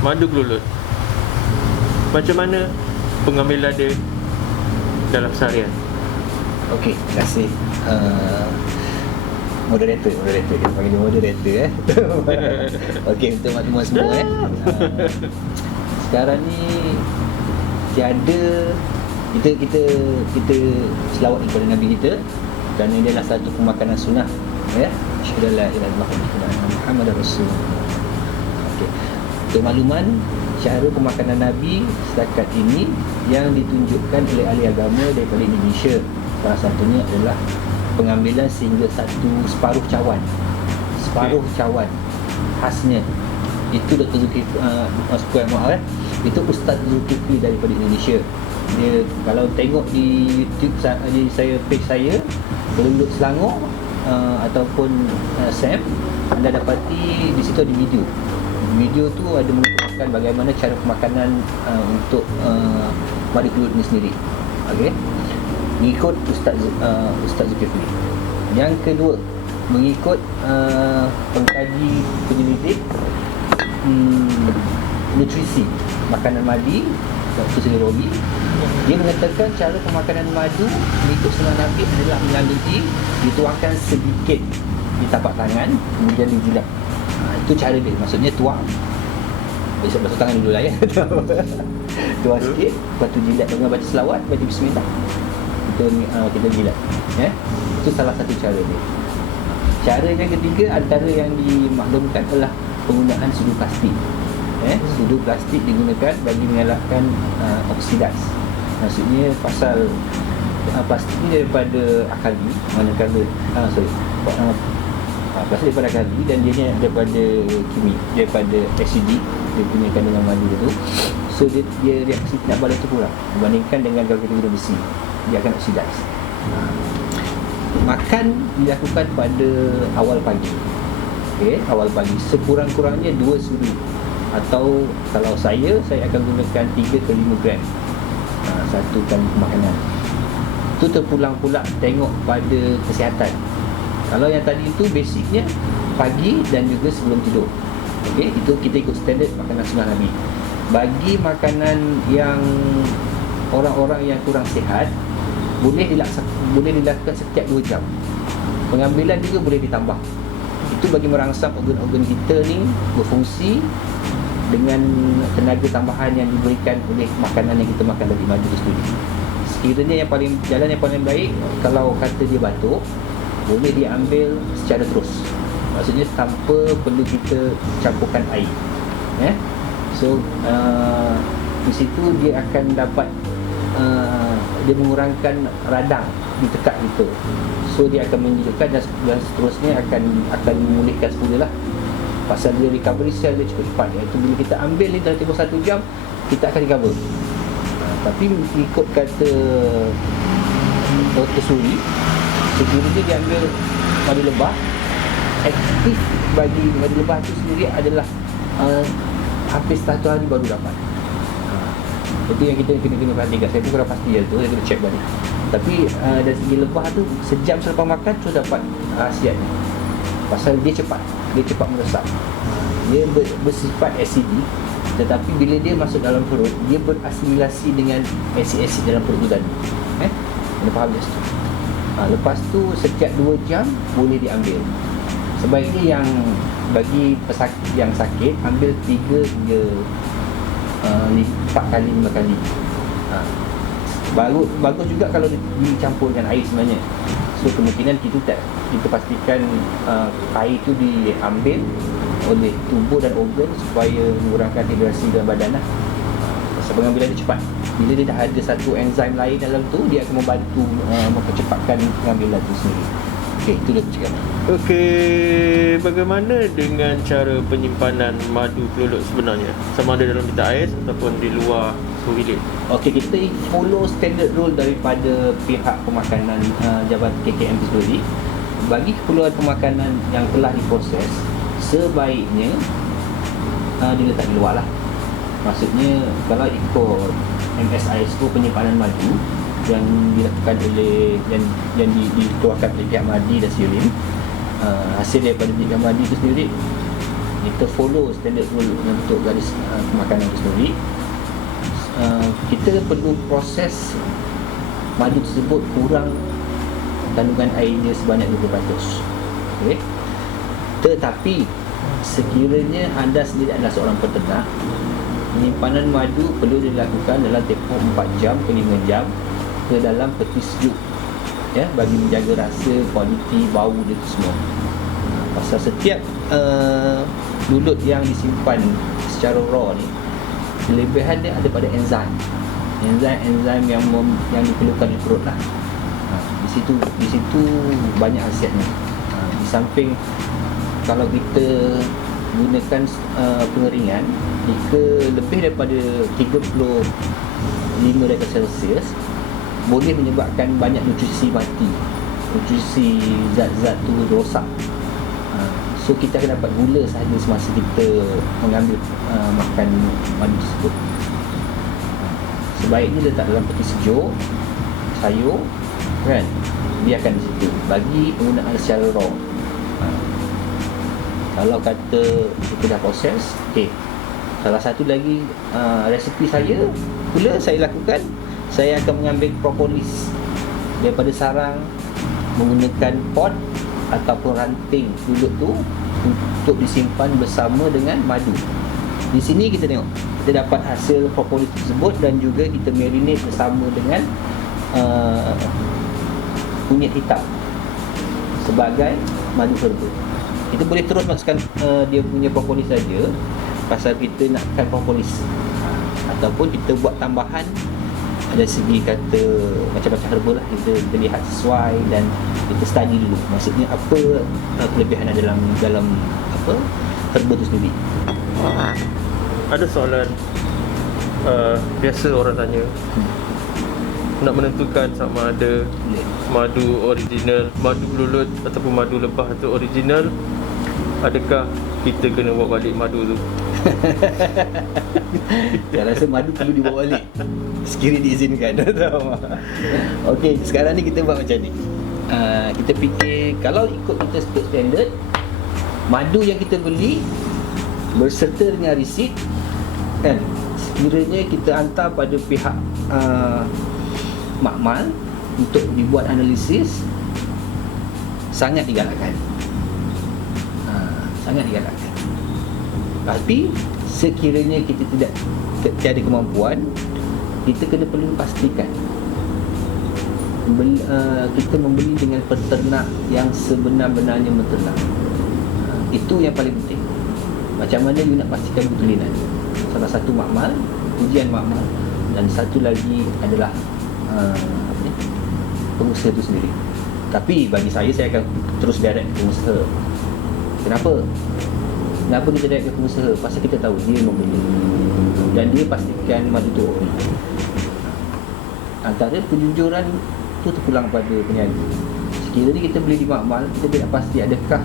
madu kelulut, macam mana pengambilan dia dalam seharian? Okey, terima kasih. Moderator kita panggil dia moderator Okey, untuk maklumat semua sekarang ni tiada, kita selawat kepada Nabi kita, kerana dia adalah satu pemakanan sunnah, ya. Asyhadu alla ilaha illallah wa anna Muhammadar Rasulullah. Okey, untuk makluman, cara pemakanan Nabi setakat ini yang ditunjukkan oleh ahli agama daripada Indonesia, salah satunya adalah pengambilan sehingga separuh cawan khasnya. Itu Dr. Zulkifli itu Ustaz Zulkifli daripada Indonesia. Dia, kalau tengok di YouTube page saya Kelulut Selangor ataupun Sam, anda dapati di situ ada video tu ada menunjukkan bagaimana cara pemakanan untuk madu kelulut ni sendiri. Okey, mengikut Ustaz Zulkifli. Yang kedua, mengikut pengkaji penyelidik nutrisi makanan madi, Dr. Seri Robi, dia mengatakan cara pemakanan madu mengikut sunnah Nabi adalah melalui dituangkan sedikit di tapak tangan, kemudian dijilat. Itu cara dia, maksudnya tuang, basuh tangan dulu lah, ya. Tuang sikit, lepas tu jilat dengan baca selawat, baca bismillah, kita jilat, ya. Itu salah satu cara dia. Cara yang ketiga, antara yang dimaklumkan adalah penggunaan sudu plastik. Sudu plastik digunakan bagi mengelakkan oksidasi. Maksudnya pasal plastik ni daripada akali, manakala plastik daripada akali, dan dia ni daripada kimia, daripada acidic, dia punya kandungan madu tu. So dia reaksi nak balas tu kurang dibandingkan dengan kalau kita guna besi, dia akan oksidasi. Makan dilakukan pada awal pagi. Okey, awal pagi, sekurang-kurangnya 2 sudu, atau kalau saya akan gunakan 3 ke 5 gram satu kali makanan. Itu terpulang pula tengok pada kesihatan. Kalau yang tadi itu basicnya pagi dan juga sebelum tidur. Okey, itu kita ikut standard makanan sunnah Nabi. Bagi makanan yang orang-orang yang kurang sihat, boleh dilakukan setiap 2 jam. Pengambilan juga boleh ditambah. Itu bagi merangsang organ-organ kita ni berfungsi dengan tenaga tambahan yang diberikan oleh makanan yang kita makan dari madu sendiri. Sekiranya jalan yang paling baik, kalau kata dia batuk, boleh diambil secara terus. Maksudnya tanpa perlu kita campurkan air. So di situ dia akan dapat dia mengurangkan radang di tekak kita. So dia akan menunjukkan dan seterusnya akan memulihkan semula lah. Pasal dia recovery sel dia cukup cepat, iaitu bila kita ambil ni dalam tempoh 1 jam, kita akan recover. Tapi ikut kata Dr. Suri, sekiranya dia ambil madu lebah, aktif bagi madu lebah itu sendiri adalah hampir 1 hari baru dapat. Itu yang kita kena perhatikan. Saya pun kurang pasti tu, saya kena check balik. Tapi dari segi lebah tu, sejam selepas makan terus dapat khasiatnya. Pasal dia cepat meresap. Dia bersifat acidic, tetapi bila dia masuk dalam perut, dia berasimilasi dengan asid-asid dalam perut tu tadi. Kena faham je tu. Lepas tu setiap 2 jam boleh diambil. Sebaiknya yang bagi pesakit yang sakit, ambil 3 hingga 4 kali 5 kali. Bagus juga kalau dicampur dengan air sebenarnya. So kemungkinan kita pastikan air itu diambil oleh tubuh dan organ supaya mengurangkan hidrasi dalam badan lah. Sebab pengambilan dia cepat. Bila dia dah ada satu enzim lain dalam tu, dia akan membantu mempercepatkan pengambilan tu sendiri. Okey, itu dia cakap. Okey, bagaimana dengan cara penyimpanan madu kelulut sebenarnya? Sama ada dalam bilik ais ataupun di luar suhu bilik? Okey, kita follow standard rule daripada pihak pemakanan Jabatan KKM sendiri. Bagi keperluan pemakanan yang telah diproses, sebaiknya diletak di luar lah. Maksudnya kalau ikut MSISO penyimpanan madu yang dilakukan oleh yang dikeluarkan oleh pihak Madi dan Sirim, hasil daripada pihak Madi itu sendiri kita follow standard rule untuk garis makanan itu sendiri. Kita perlu proses madu tersebut kurang kandungan airnya sebanyak 20%. Okay? Tetapi sekiranya anda sendiri adalah seorang peternak, penyimpanan madu perlu dilakukan dalam tempoh 4 jam ke 5 jam ke dalam peti sejuk, ya, bagi menjaga rasa, kualiti, bau dia tu semua. Pasal setiap lulut yang disimpan secara raw ni, kelebihan dia ada pada enzim yang diperlukan di perut lah. Di situ banyak khasiatnya. Di samping kalau kita gunakan pengeringan, jika lebih daripada 35 darjah Celsius, boleh menyebabkan banyak nutrisi mati, nutrisi zat-zat tu rosak. So kita akan dapat gula sahaja semasa kita mengambil makan madu tersebut. Sebaiknya letak dalam peti sejuk, sayur, kan, biarkan di situ bagi penggunaan secara raw. Kalau kata kita dah proses, okey. Salah satu lagi resipi saya pula saya lakukan, saya akan mengambil propolis daripada sarang, menggunakan pot ataupun ranting lulut tu untuk disimpan bersama dengan madu. Di sini kita tengok, kita dapat hasil propolis tersebut dan juga kita marinate bersama dengan kunyit hitam sebagai madu herba. Kita boleh terus masukkan dia punya propolis saja, pasal kita nakkan propolis, ataupun kita buat tambahan ada segi kata macam-macam herba lah, kita lihat sesuai dan kita study dulu maksudnya apa kelebihan ada dalam apa herba tu sendiri. Ada soalan biasa orang tanya, nak menentukan sama ada madu original, madu belulut ataupun madu lebah tu original, adakah kita kena bawa balik madu tu? Saya rasa madu perlu dibawa balik sekiranya diizinkan. Okey, sekarang ni kita buat macam ni. Kita fikir kalau ikut kita sebut standard, madu yang kita beli berserta dengan resit, kan, sekiranya kita hantar pada pihak makmal untuk dibuat analisis, sangat digalakkan. Sangat digalakkan. Tapi sekiranya kita tiada kemampuan, kita kena perlu pastikan kita membeli dengan peternak yang sebenar-benarnya beternak. Itu yang paling penting. Macam mana you nak pastikan kebetulan? Salah satu makmal, ujian makmal, dan satu lagi adalah pengusaha itu sendiri. Tapi bagi saya akan terus direct ke pengusaha. Kenapa kita direct ke pengusaha? Pasal kita tahu dia membeli dan dia pastikan madu tu ori. Antara penjujuran tu terpulang pada peniaga. Sekiranya kita beli di makmal, kita tidak pasti adakah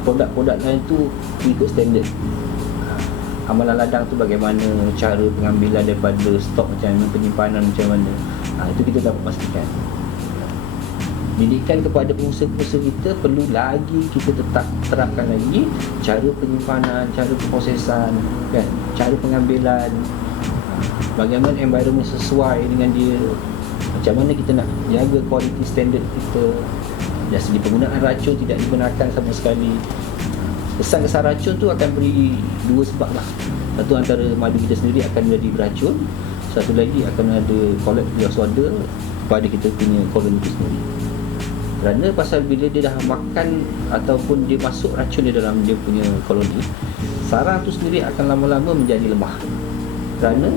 produk-produk lain tu ikut standard. Amalan ladang tu bagaimana, cara pengambilan daripada stok macam mana, penyimpanan macam mana, itu kita dapat pastikan. Didikan kepada pengusaha-pengusaha kita perlu lagi kita tetap terapkan lagi cara penyimpanan, cara proses,an, kan, cara pengambilan, bagaimana environment sesuai dengan dia, macam mana kita nak jaga kualiti standard kita. Dari segi penggunaan racun tidak dibenarkan sama sekali. Kesan-kesan racun tu akan beri dua sebab lah. Satu, antara madu kita sendiri akan menjadi beracun. Satu lagi akan ada collapse disorder pada kita punya koloni itu sendiri. Kerana pasal bila dia dah makan ataupun dia masuk racun di dalam dia punya koloni, sarang tu sendiri akan lama-lama menjadi lemah. Kerana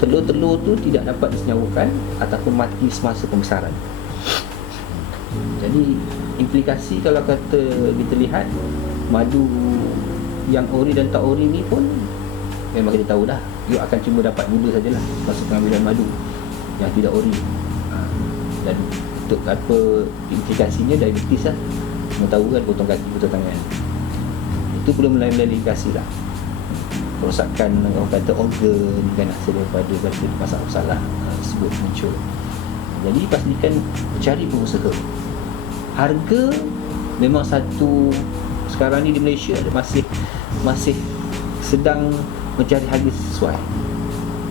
telur-telur tu tidak dapat disenyawakan ataupun mati semasa pembesaran. Jadi implikasi kalau kata kita lihat madu yang ori dan tak ori ni pun memang kita tahu dah, you akan cuma dapat gula sajalah masa pengambilan madu yang tidak ori. Dan untuk apa implikasinya, diabetes lah. Semua tahu kan, potong kaki, potong tangan. Itu perlu melalui indikasi lah. Kerosakan orang kata organ kan, hasil daripada masalah tersebut muncul. Jadi pastikan cari pengusaha. Harga memang satu, sekarang ni di Malaysia masih masih sedang mencari harga sesuai.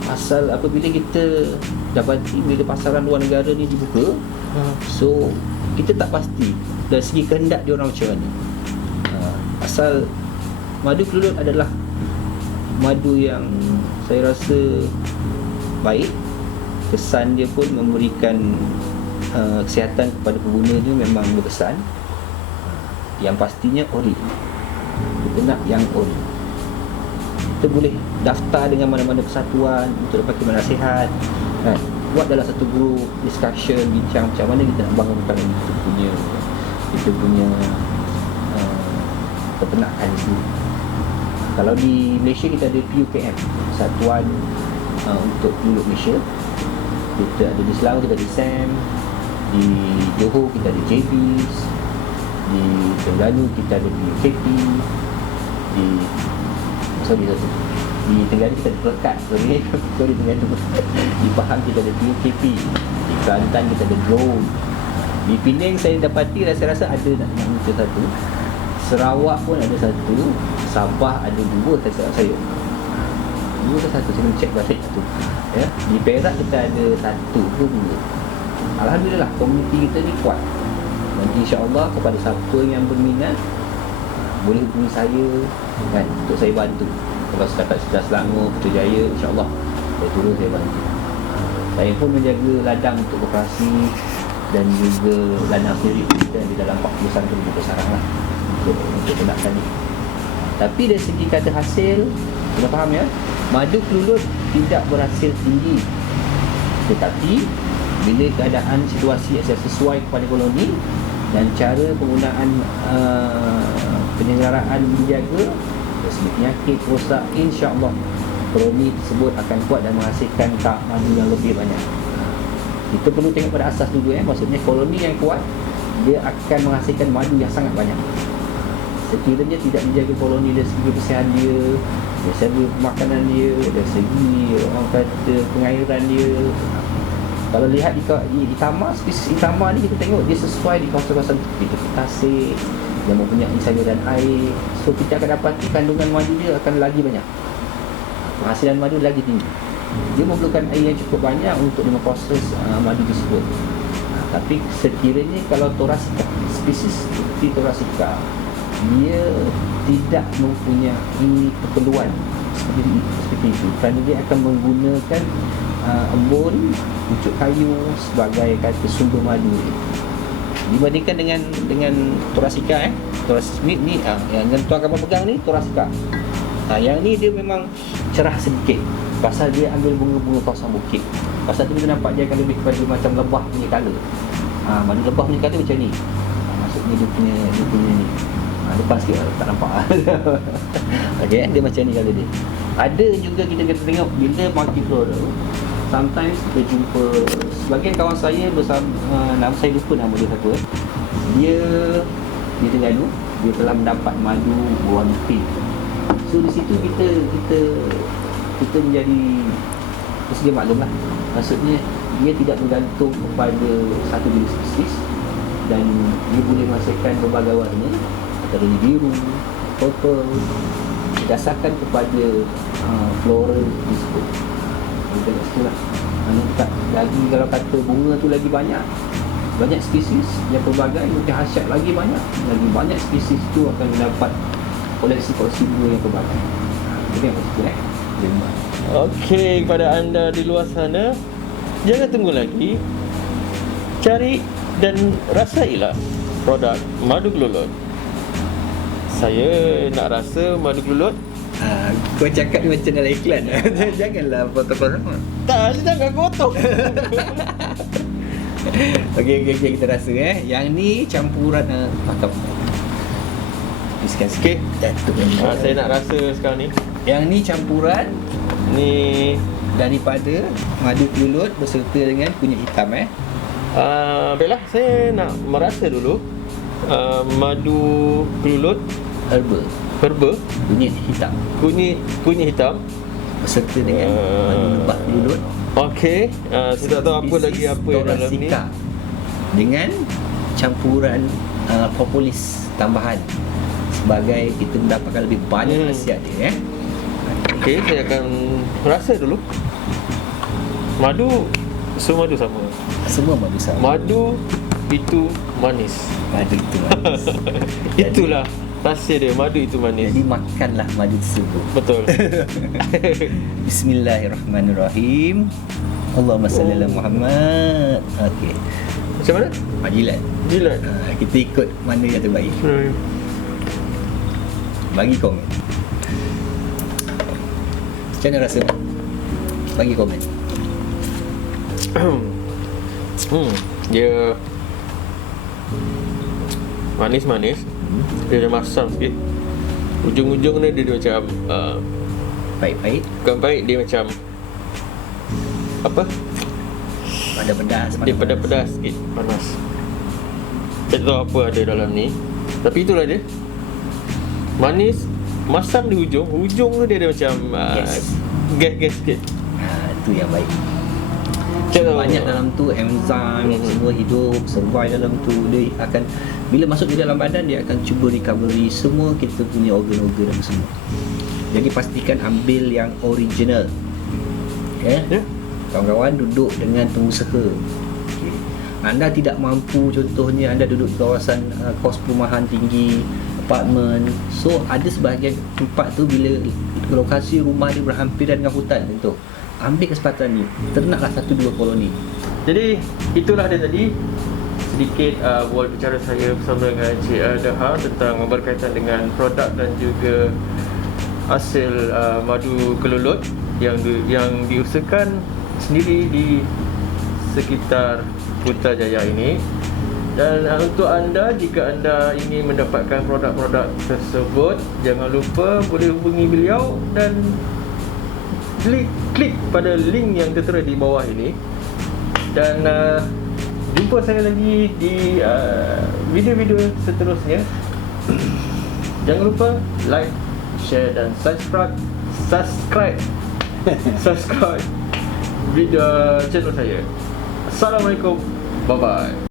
Pasal apabila kita dapati bila pasaran luar negara ni dibuka, so kita tak pasti dari segi kehendak dia orang macam mana. Pasal madu kelulut adalah madu yang saya rasa baik. Kesan dia pun memberikan kesihatan kepada pengguna dia memang berkesan. Yang pastinya ori. Kita nak yang ori. Kita boleh daftar dengan mana-mana persatuan untuk dapat khidmat nasihat, kan? Buat dalam satu group discussion, bincang macam mana kita nak bangunkan kita punya peternakan itu. Kalau di Malaysia kita ada PUKM, Persatuan untuk Kelulut Malaysia. Kita ada di Selangor, kita ada SAM. Di Johor kita ada JBs. Di Terengganu kita ada PUKP. Di Terengganu kita ada Pelekat. Sorry Terengganu. Di Pahang kita ada PUKP. Di Kelantan kita ada Drone. Di Penang saya dapati rasa-rasa ada nak muncul satu. Sarawak pun ada satu. Sabah ada dua tak silap saya. Dua ke satu, saya cek balik tu. Ya. Di Perak kita ada satu ke dua. Alhamdulillah komuniti kita ni kuat. Dan insya-Allah kepada siapa yang berminat boleh hubungi saya, kan, untuk saya bantu. Kalau setakat sebelah Selangor, Putrajaya, insya-Allah saya turun, saya bantu. Saya pun menjaga ladang untuk operasi dan juga ladang sendiri kita di dalam 41,000 sarang lah untuk ternakan ni. Tapi dari segi kata hasil, kita faham ya, madu kelulut tidak berhasil tinggi. Tetapi bila keadaan situasi yang sesuai kepada koloni dan cara penggunaan penyelenggaraan dijaga dari segi penyakit, rosak, insya-Allah koloni tersebut akan kuat dan menghasilkan tak madu yang lebih banyak. Kita perlu tengok pada asas dulu maksudnya koloni yang kuat dia akan menghasilkan madu yang sangat banyak. Sekiranya tidak dijaga koloni dari segi kebersihan dia, dari segi makanan dia, dari segi orang kata pengairan dia. Kalau lihat di Itama, spesies Itama ni kita tengok dia sesuai di kawasan-kawasan tepi tasik yang mempunyai saluran air. So kita akan dapati kandungan madu dia akan lagi banyak, penghasilan madu lagi tinggi. Dia memerlukan air yang cukup banyak untuk memproses madu tersebut. Tapi sekiranya kalau Thoracea, spesies seperti Thoracea, dia tidak mempunyai keperluan seperti itu, kerana dia akan menggunakan embun, pucuk kayu sebagai kata sumber madu dibandingkan dengan Thoracea. Thoracea ni yang tuan kamu pegang ni Thoracea. Yang ni dia memang cerah sedikit pasal dia ambil bunga-bunga kawasan bukit. Pasal tu kita nampak dia akan lebih kepada macam lebah punya colour. Madu lebah punya colour macam ni. Maksudnya dia punya ni. Depan sikit tak nampak. Okey, dia macam ni colour dia. Ada juga kita tengok bila multifloral, sometimes kita jumpa sebagian kawan saya bersama, nama saya lupa nama dia satu. Dia di Terengganu, dia telah mendapat madu berwarna pink. So di situ kita menjadi sedia maklum lah. Maksudnya dia tidak bergantung kepada satu jenis spesies dan dia boleh menghasilkan berbagai warna, antara biru, purple, berdasarkan kepada flora tersebut. Kita kat situ lah. Lagi kalau kata bunga tu lagi banyak spesies yang pelbagai, mungkin hasiat lagi banyak spesies tu akan mendapat koleksi bunga yang pelbagai. Jadi apa situ Okey, kepada anda di luar sana, jangan tunggu lagi, cari dan rasailah produk madu kelulut. Saya nak rasa madu kelulut. Kau cakap ni macam dalam iklan. Janganlah potong-potong sama. Tak, saya jangan potong. Okey, kita rasa Yang ni campuran sikit. Saya nak rasa sekarang ni. Yang ni campuran Ni daripada madu kelulut berserta dengan kunyit hitam baiklah, saya nak merasa dulu madu kelulut herba kunyit hitam hitam berserta dengan madu lebah kelulut. Okey, saya tak tahu apa lagi apa yang dalam ni, dengan campuran propolis tambahan sebagai kita mendapatkan lebih banyak khasiat dia. Okey, saya akan rasa dulu. Madu, semua madu sama. Semua madu sama. Madu itu manis. Madu itu manis. Itulah rasa dia, madu itu manis. Jadi makanlah madu tersebut. Betul. Bismillahirrahmanirrahim. Allahumma salli ala Muhammad. Okey. Macam mana? Jilat. Jilat. Kita ikut mana yang terbaik. Bagi komen. Macam mana rasa? Bagi komen. Dia manis-manis. Dia ada masam sikit. Ujung-ujung dia macam Pahit-pahit. bukan pahit, dia macam apa? Ada pedas. Dia pedas-pedas sikit, panas. Tak tahu apa ada dalam ni. Tapi itulah dia. Manis, masam di hujung. Hujung tu dia ada macam gas sikit. Itu yang baik. Tak tahu. Banyak dalam tu enzim semua hidup survive dalam tu. Dia akan bila masuk di dalam badan dia akan cuba recovery semua kita punya organ-organ dan semua. Jadi pastikan ambil yang original. Ya. Kawan-kawan duduk dengan pengusaha. Okay. Anda tidak mampu, contohnya anda duduk di kawasan kos perumahan tinggi, apartmen. So ada sebahagian tempat tu bila lokasi rumah dia berhampiran dengan hutan tentu. Ambil kesempatan ni, ternaklah 1-2 koloni. Jadi itulah dia tadi sedikit bual bicara saya bersama dengan Cik Daha tentang berkaitan dengan produk dan juga hasil madu kelulut yang diusahakan sendiri di sekitar Putrajaya ini. Dan untuk anda, jika anda ingin mendapatkan produk-produk tersebut, jangan lupa boleh hubungi beliau dan klik pada link yang tertera di bawah ini. Dan jumpa saya lagi di video-video seterusnya. Jangan lupa like, share dan subscribe video channel saya. Assalamualaikum. Bye bye.